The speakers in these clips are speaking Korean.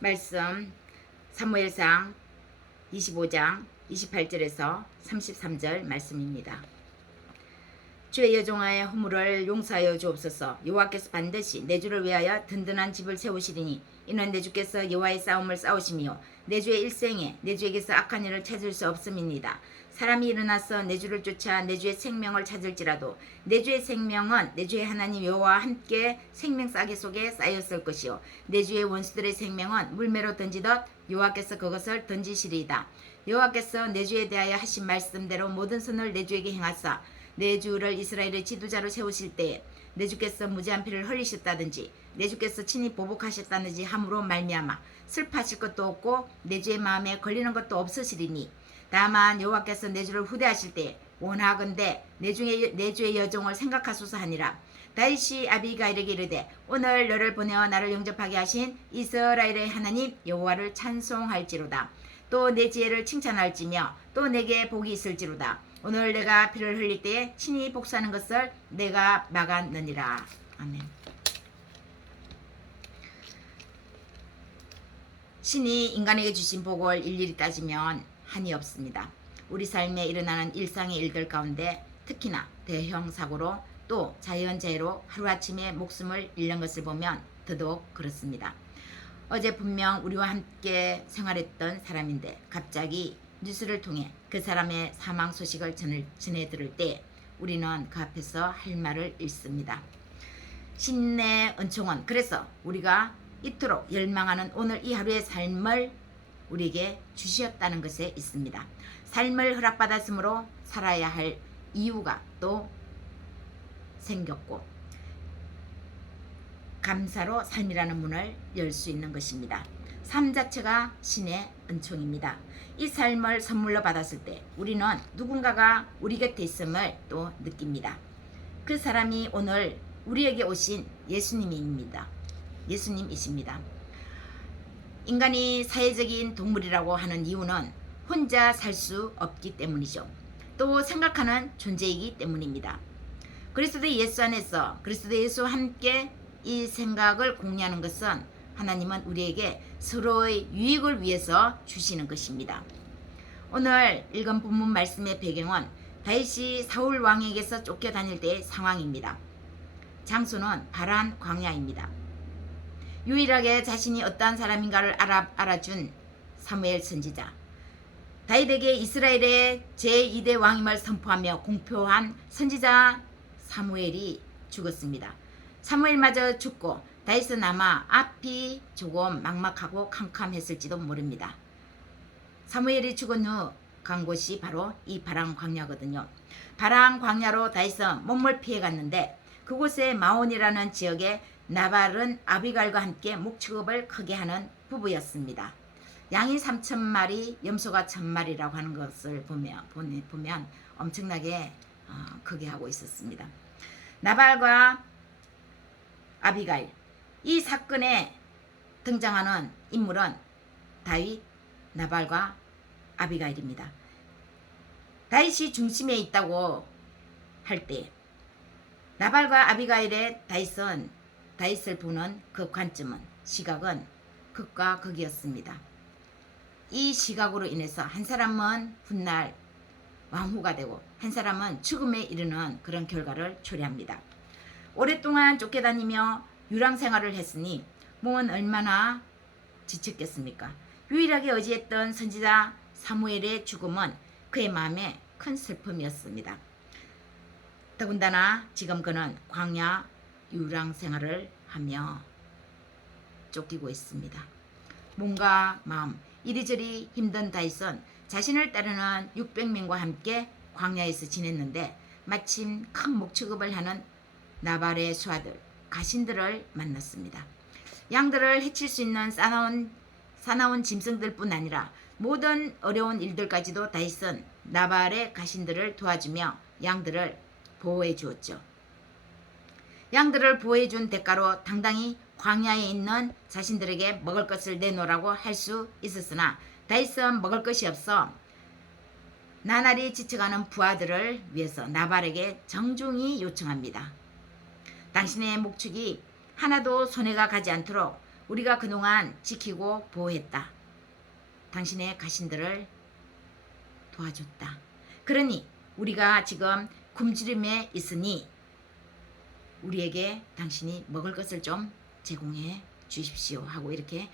말씀 사무엘상 25장 28절에서 33절 말씀입니다. 주의 여종의 허물을 용서하여 주옵소서. 여호와께서 반드시 내 주를 위하여 든든한 집을 세우시리니 이는 내 주께서 여호와의 싸움을 싸우시며 내 주의 일생에 내 주에게서 악한 일을 찾을 수 없음이니이다. 사람이 일어나서 내 주를 쫓아 내 주의 생명을 찾을지라도 내 주의 생명은 내 주의 하나님 여호와와 함께 생명 싸개 속에 쌓였을 것이요 내 주의 원수들의 생명은 물매로 던지듯 여호와께서 그것을 던지시리이다. 여호와께서 내 주에 대하여 하신 말씀대로 모든 선을 내 주에게 행하사 내 주를 이스라엘의 지도자로 세우실 때에 내 주께서 무지한 피를 흘리셨다든지 내 주께서 친히 보복하셨다든지 함으로 말미암아 슬퍼하실 것도 없고 내 주의 마음에 걸리는 것도 없으시리니 다만 여호와께서 내 주를 후대하실 때 원하건대 내 주의 여종을 생각하소서 하니라. 다윗이 아비가일에게 이르되 오늘 너를 보내어 나를 영접하게 하신 이스라엘의 하나님 여호와를 찬송할지로다. 또 내 지혜를 칭찬할지며 또 내게 복이 있을지로다. 오늘 내가 피를 흘릴 때에 친히 복수하는 것을 내가 막았느니라. 아멘. 신이 인간에게 주신 복을 일일이 따지면 한이 없습니다. 우리 삶에 일어나는 일상의 일들 가운데 특히나 대형 사고로 또 자연재해로 하루아침에 목숨을 잃는 것을 보면 더더욱 그렇습니다. 어제 분명 우리와 함께 생활했던 사람인데 갑자기 뉴스를 통해 그 사람의 사망 소식을 전해 들을 때 우리는 그 앞에서 할 말을 잃습니다. 신의 은총은 그래서 우리가 이토록 열망하는 오늘 이 하루의 삶을 우리에게 주셨다는 것에 있습니다. 삶을 허락받았으므로 살아야 할 이유가 또 생겼고 감사로 삶이라는 문을 열 수 있는 것입니다. 삶 자체가 신의 은총입니다. 이 삶을 선물로 받았을 때 우리는 누군가가 우리 곁에 있음을 또 느낍니다. 그 사람이 오늘 우리에게 오신 예수님입니다. 예수님이십니다. 인간이 사회적인 동물이라고 하는 이유는 혼자 살 수 없기 때문이죠. 또 생각하는 존재이기 때문입니다. 그리스도 예수 안에서 그리스도 예수와 함께 이 생각을 공유하는 것은 하나님은 우리에게 서로의 유익을 위해서 주시는 것입니다. 오늘 읽은 본문 말씀의 배경은 다윗이 사울 왕에게서 쫓겨다닐 때의 상황입니다. 장소는 바란 광야입니다. 유일하게 자신이 어떠한 사람인가를 알아준 사무엘 선지자, 다윗에게 이스라엘의 제2대 왕임을 선포하며 공표한 선지자 사무엘이 죽었습니다. 사무엘마저 죽고 다윗은 아마 앞이 조금 막막하고 캄캄했을지도 모릅니다. 사무엘이 죽은 후 간 곳이 바로 이 바란 광야거든요. 바란 광야로 다윗은 몸을 피해 갔는데 그곳에 마온이라는 지역에 나발은 아비갈과 함께 목축업을 크게 하는 부부였습니다. 양이 3,000마리, 염소가 1,000마리라고 하는 것을 보면 엄청나게 크게 하고 있었습니다. 나발과 아비가일, 이 사건에 등장하는 인물은 다윗, 나발과 아비가일입니다. 다윗이 중심에 있다고 할 때 나발과 아비가일의 다윗을 보는 그 관점은 시각은 극과 극이었습니다. 이 시각으로 인해서 한 사람은 훗날 왕후가 되고 한 사람은 죽음에 이르는 그런 결과를 초래합니다. 오랫동안 쫓겨다니며 유랑 생활을 했으니 몸은 얼마나 지쳤겠습니까? 유일하게 의지했던 선지자 사무엘의 죽음은 그의 마음에 큰 슬픔이었습니다. 더군다나 지금 그는 광야 유랑 생활을 하며 쫓기고 있습니다. 몸과 마음 이리저리 힘든 다윗은 자신을 따르는 600명과 함께 광야에서 지냈는데 마침 큰 목축업을 하는 나발의 수하들 가신들을 만났습니다. 양들을 해칠 수 있는 사나운 짐승들뿐 아니라 모든 어려운 일들까지도 다윗은 나발의 가신들을 도와주며 양들을 보호해 주었죠. 양들을 보호해 준 대가로 당당히 광야에 있는 자신들에게 먹을 것을 내놓으라고 할 수 있었으나 다윗은 먹을 것이 없어 나날이 지쳐가는 부하들을 위해서 나발에게 정중히 요청합니다. 당신의 목축이 하나도 손해가 가지 않도록 우리가 그동안 지키고 보호했다. 당신의 가신들을 도와줬다. 그러니 우리가 지금 굶주림에 있으니 우리에게 당신이 먹을 것을 좀 제공해 주십시오 하고 이렇게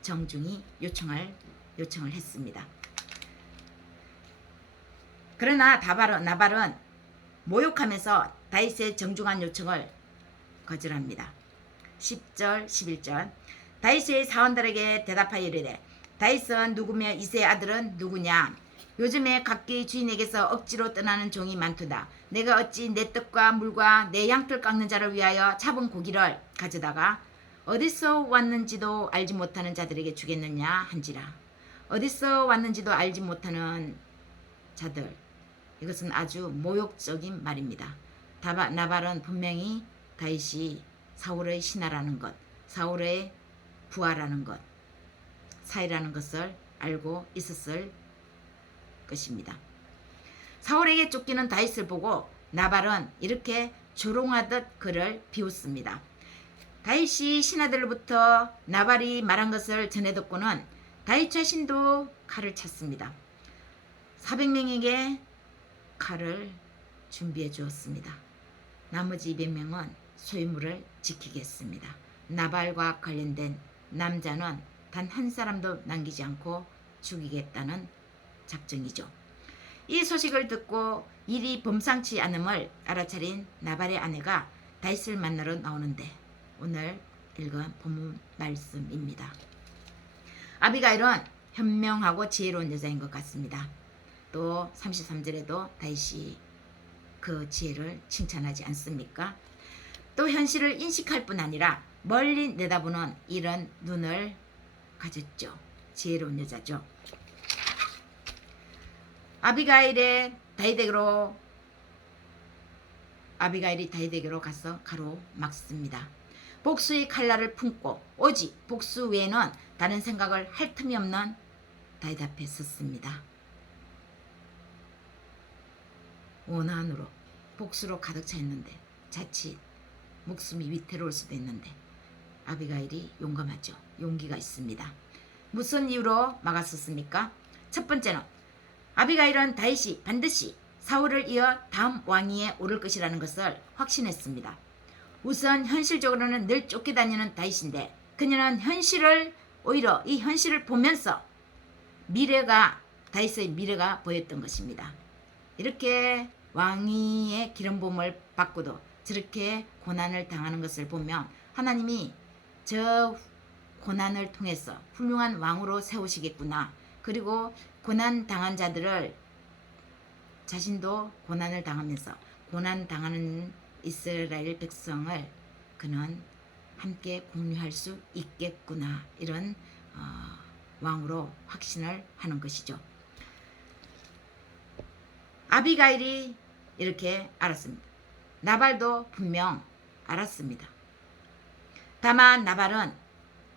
정중히 요청을 했습니다. 그러나 나발은 모욕하면서 다윗의 정중한 요청을 거절합니다. 10절 11절 다윗의 사원들에게 대답하여 이르되 다윗은 누구며 이새의 아들은 누구냐? 요즘에 각기 주인에게서 억지로 떠나는 종이 많도다. 내가 어찌 내 떡과 물과 내 양털 깎는 자를 위하여 잡은 고기를 가져다가 어디서 왔는지도 알지 못하는 자들에게 주겠느냐 한지라. 어디서 왔는지도 알지 못하는 자들, 이것은 아주 모욕적인 말입니다. 나발은 분명히 다윗이 사울의 신하라는 것, 사울의 부하라는 것, 사이라는 것을 알고 있었을 것입니다. 사울에게 쫓기는 다윗을 보고 나발은 이렇게 조롱하듯 그를 비웃습니다. 다윗이 신하들로부터 나발이 말한 것을 전해 듣고는 다윗 자신도 칼을 찼습니다. 400명에게 칼을 준비해 주었습니다. 나머지 200명은 소유물을 지키겠습니다. 나발과 관련된 남자는 단 한 사람도 남기지 않고 죽이겠다는 작정이죠. 이 소식을 듣고 일이 범상치 않음을 알아차린 나발의 아내가 다윗을 만나러 나오는데 오늘 읽은 본문 말씀입니다. 아비가일은 현명하고 지혜로운 여자인 것 같습니다. 또 33절에도 다윗이 그 지혜를 칭찬하지 않습니까? 또 현실을 인식할 뿐 아니라 멀리 내다보는 이런 눈을 가졌죠. 지혜로운 여자죠. 아비가일이 다윗에게로 가서 가로막습니다. 복수의 칼날을 품고 오직 복수 외에는 다른 생각을 할 틈이 없는 다윗 앞에 섰습니다. 원한으로 복수로 가득 차 있는데 자칫 목숨이 위태로울 수도 있는데 아비가일이 용감하죠. 용기가 있습니다. 무슨 이유로 막았었습니까? 첫 번째는 아비가일은 다윗이 반드시 사울을 이어 다음 왕위에 오를 것이라는 것을 확신했습니다. 우선 현실적으로는 늘 쫓겨다니는 다윗인데 그녀는 오히려 이 현실을 보면서 다윗의 미래가 보였던 것입니다. 이렇게 왕위의 기름부음을 받고도 저렇게 고난을 당하는 것을 보면 하나님이 저 고난을 통해서 훌륭한 왕으로 세우시겠구나. 그리고 고난 당한 자들을 자신도 고난을 당하면서 고난 당하는 이스라엘 백성을 그는 함께 공유할 수 있겠구나. 이런 왕으로 확신을 하는 것이죠. 아비가일이 이렇게 알았습니다. 나발도 분명 알았습니다. 다만 나발은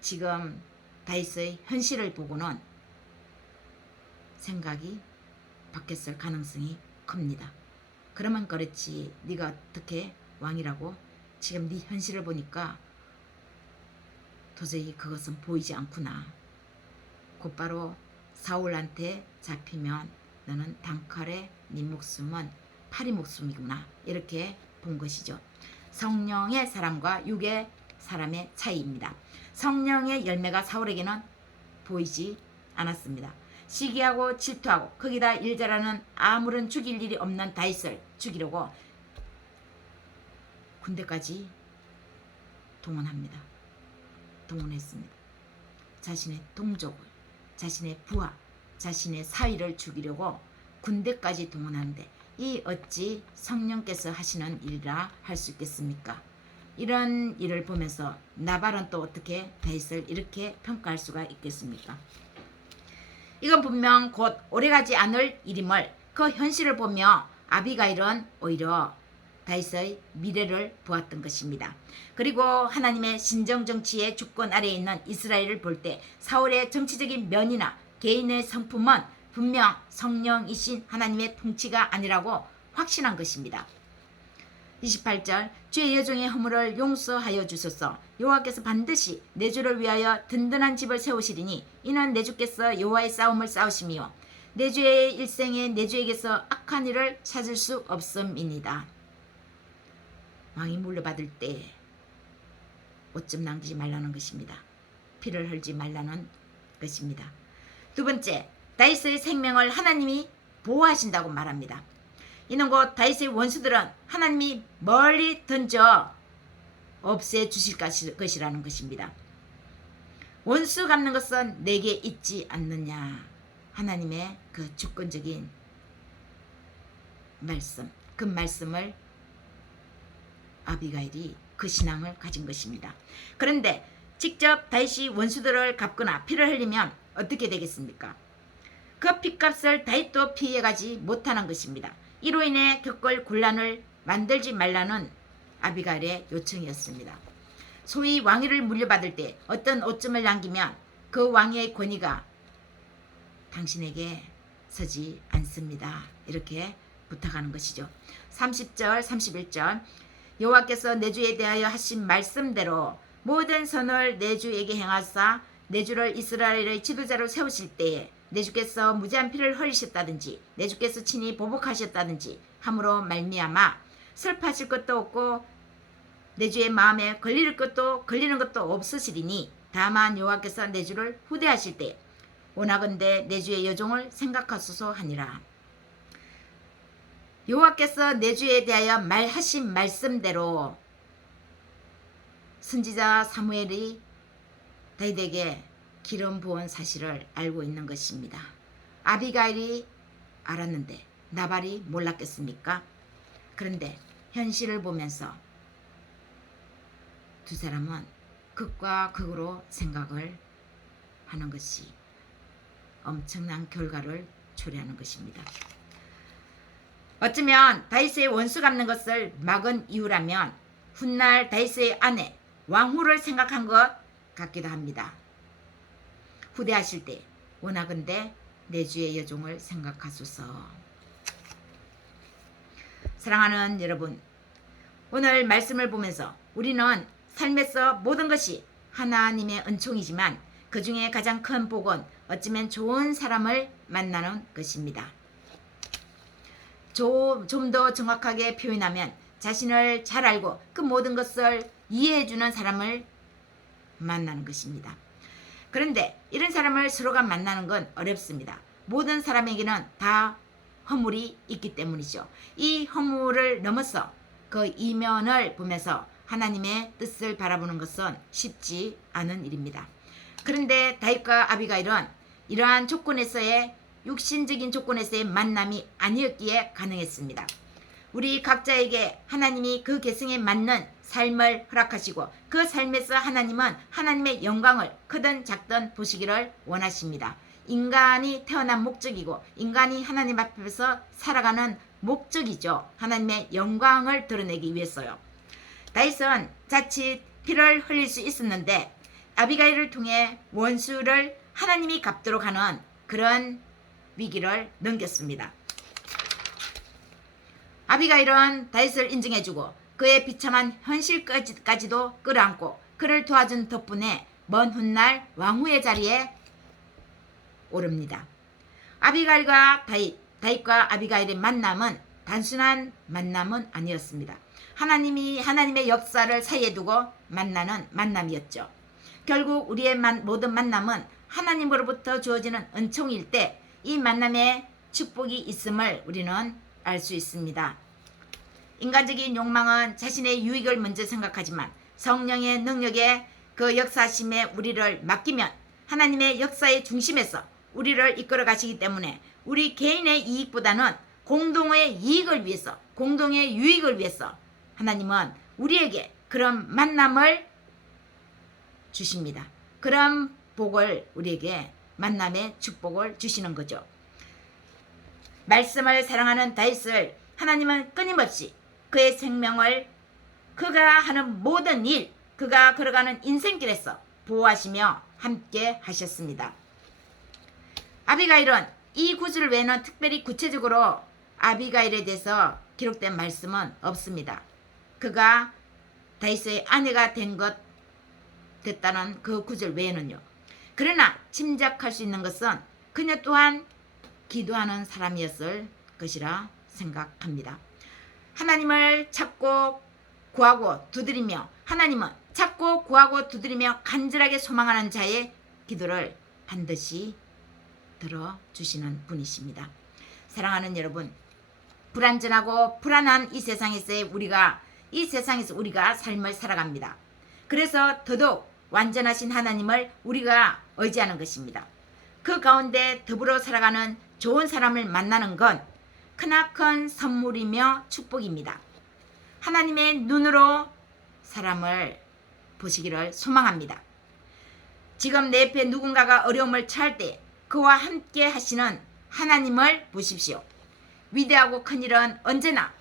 지금 다윗의 현실을 보고는 생각이 바뀌었을 가능성이 큽니다. 그러면 그렇지 네가 어떻게 왕이라고 지금 네 현실을 보니까 도저히 그것은 보이지 않구나. 곧바로 사울한테 잡히면 너는 단칼에 네 목숨은 파리 목숨이구나. 이렇게 본 것이죠. 성령의 사람과 육의 사람의 차이입니다. 성령의 열매가 사울에게는 보이지 않았습니다. 시기하고 질투하고 거기다 일 잘하는 아무런 죽일 일이 없는 다윗을 죽이려고 군대까지 동원했습니다. 자신의 동족을, 자신의 부하, 자신의 사위를 죽이려고 군대까지 동원하는데 이 어찌 성령께서 하시는 일이라 할 수 있겠습니까? 이런 일을 보면서 나발은 또 어떻게 다윗을 이렇게 평가할 수가 있겠습니까? 이건 분명 곧 오래가지 않을 일임을 그 현실을 보며 아비가일은 오히려 다윗의 미래를 보았던 것입니다. 그리고 하나님의 신정정치의 주권 아래에 있는 이스라엘을 볼 때 사울의 정치적인 면이나 개인의 성품은 분명 성령이신 하나님의 통치가 아니라고 확신한 것입니다. 28절 주의 여종의 허물을 용서하여 주소서. 여호와께서 반드시 내 주를 위하여 든든한 집을 세우시리니 이는 내 주께서 여호와의 싸움을 싸우심이요 내 주의 일생에 내 주에게서 악한 일을 찾을 수 없음이니이다. 왕이 물려받을 때 오점 남기지 말라는 것입니다. 피를 흘지 말라는 것입니다. 두 번째, 다윗의 생명을 하나님이 보호하신다고 말합니다. 이는 곧 다윗의 원수들은 하나님이 멀리 던져 없애 주실 것이라는 것입니다. 원수 갚는 것은 내게 있지 않느냐. 하나님의 그 주권적인 말씀, 그 말씀을 아비가일이 그 신앙을 가진 것입니다. 그런데 직접 다윗이 원수들을 갚거나 피를 흘리면 어떻게 되겠습니까? 그 핏값을 다윗도 피해가지 못하는 것입니다. 이로 인해 겪을 곤란을 만들지 말라는 아비가일의 요청이었습니다. 소위 왕위를 물려받을 때 어떤 오점을 남기면 그 왕위의 권위가 당신에게 서지 않습니다. 이렇게 부탁하는 것이죠. 30절 31절 여호와께서 내 주에 대하여 하신 말씀대로 모든 선을 내 주에게 행하사 내 주를 이스라엘의 지도자로 세우실 때에 내 주께서 무죄한 피를 흘리셨다든지 내 주께서 친히 보복하셨다든지 함으로 말미암아 슬퍼하실 것도 없고 내 주의 마음에 걸리는 것도 없으시리니 다만 여호와께서 내 주를 후대하실 때 원하건대 내 주의 여종을 생각하소서 하니라. 여호와께서 내 주에 대하여 말하신 말씀대로 선지자 사무엘이 다윗에게 기름 부은 사실을 알고 있는 것입니다. 아비가일이 알았는데 나발이 몰랐겠습니까? 그런데 현실을 보면서 두 사람은 극과 극으로 생각을 하는 것이 엄청난 결과를 초래하는 것입니다. 어쩌면 다윗의 원수 갚는 것을 막은 이유라면 훗날 다윗의 아내 왕후를 생각한 것 같기도 합니다. 후대하실 때 원하건대 내 주의 여종을 생각하소서. 사랑하는 여러분, 오늘 말씀을 보면서 우리는 삶에서 모든 것이 하나님의 은총이지만 그 중에 가장 큰 복은 어쩌면 좋은 사람을 만나는 것입니다. 좀 더 정확하게 표현하면 자신을 잘 알고 그 모든 것을 이해해주는 사람을 만나는 것입니다. 그런데 이런 사람을 서로가 만나는 건 어렵습니다. 모든 사람에게는 다 허물이 있기 때문이죠. 이 허물을 넘어서 그 이면을 보면서 하나님의 뜻을 바라보는 것은 쉽지 않은 일입니다. 그런데 다윗과 아비가일은 이러한 조건에서의 육신적인 조건에서의 만남이 아니었기에 가능했습니다. 우리 각자에게 하나님이 그 계승에 맞는 삶을 허락하시고 그 삶에서 하나님은 하나님의 영광을 크든 작든 보시기를 원하십니다. 인간이 태어난 목적이고 인간이 하나님 앞에서 살아가는 목적이죠. 하나님의 영광을 드러내기 위해서요. 다윗은 자칫 피를 흘릴 수 있었는데 아비가일을 통해 원수를 하나님이 갚도록 하는 그런 위기를 넘겼습니다. 아비가일은 다윗을 인정해주고 그의 비참한 현실까지도 끌어안고 그를 도와준 덕분에 먼 훗날 왕후의 자리에 오릅니다. 아비가일과 다윗과 아비가일의 만남은 단순한 만남은 아니었습니다. 하나님의 역사를 사이에 두고 만나는 만남이었죠. 결국 우리의 모든 만남은 하나님으로부터 주어지는 은총일 때 이 만남에 축복이 있음을 우리는 알 수 있습니다. 인간적인 욕망은 자신의 유익을 먼저 생각하지만 성령의 능력에 그 역사심에 우리를 맡기면 하나님의 역사의 중심에서 우리를 이끌어 가시기 때문에 우리 개인의 이익보다는 공동의 이익을 위해서, 공동의 유익을 위해서 하나님은 우리에게 그런 만남을 주십니다. 그런 복을 우리에게 만남의 축복을 주시는 거죠. 말씀을 사랑하는 다윗을 하나님은 끊임없이 그의 생명을 그가 하는 모든 일, 그가 걸어가는 인생길에서 보호하시며 함께 하셨습니다. 아비가일은 이 구절 외에는 특별히 구체적으로 아비가일에 대해서 기록된 말씀은 없습니다. 그가 다윗의 아내가 됐다는 그 구절 외에는요. 그러나 짐작할 수 있는 것은 그녀 또한 기도하는 사람이었을 것이라 생각합니다. 하나님을 찾고 구하고 두드리며 하나님은 찾고 구하고 두드리며 간절하게 소망하는 자의 기도를 반드시 들어주시는 분이십니다. 사랑하는 여러분, 불안전하고 불안한 이 세상에서 우리가 삶을 살아갑니다. 그래서 더더욱 완전하신 하나님을 우리가 의지하는 것입니다. 그 가운데 더불어 살아가는 좋은 사람을 만나는 건 크나큰 선물이며 축복입니다. 하나님의 눈으로 사람을 보시기를 소망합니다. 지금 내 옆에 누군가가 어려움을 처할 때 그와 함께 하시는 하나님을 보십시오. 위대하고 큰 일은 언제나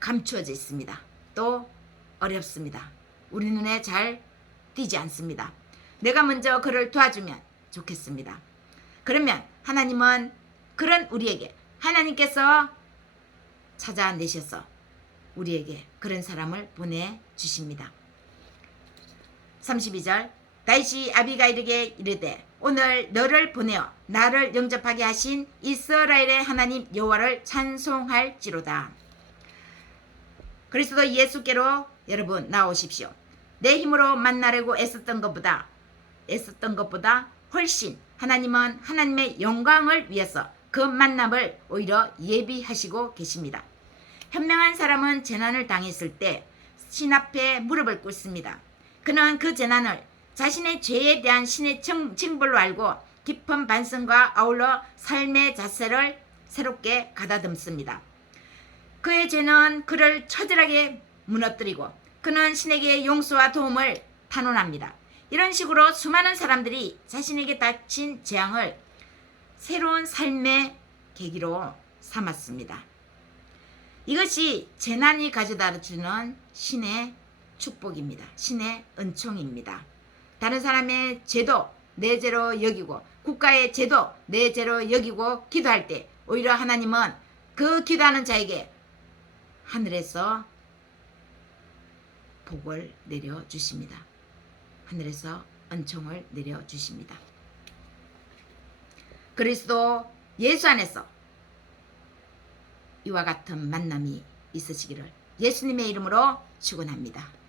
감추어져 있습니다. 또 어렵습니다. 우리 눈에 잘 띄지 않습니다. 내가 먼저 그를 도와주면 좋겠습니다. 그러면 하나님은 그런 우리에게 하나님께서 찾아내셔서 우리에게 그런 사람을 보내주십니다. 32절 다윗이 아비가일에게 이르되 오늘 너를 보내어 나를 영접하게 하신 이스라엘의 하나님 여호와를 찬송할지로다. 그리스도 예수께로 여러분 나오십시오. 내 힘으로 만나려고 애썼던 것보다 훨씬 하나님은 하나님의 영광을 위해서 그 만남을 오히려 예비하시고 계십니다. 현명한 사람은 재난을 당했을 때 신 앞에 무릎을 꿇습니다. 그는 그 재난을 자신의 죄에 대한 신의 징벌로 알고 깊은 반성과 아울러 삶의 자세를 새롭게 가다듬습니다. 그의 죄는 그를 처절하게 무너뜨리고 그는 신에게 용서와 도움을 탄원합니다. 이런 식으로 수많은 사람들이 자신에게 닥친 재앙을 새로운 삶의 계기로 삼았습니다. 이것이 재난이 가져다주는 신의 축복입니다. 신의 은총입니다. 다른 사람의 죄도 내 죄로 여기고 국가의 죄도 내 죄로 여기고 기도할 때 오히려 하나님은 그 기도하는 자에게 하늘에서 복을 내려주십니다. 하늘에서 은총을 내려주십니다. 그리스도 예수 안에서 이와 같은 만남이 있으시기를 예수님의 이름으로 축원합니다.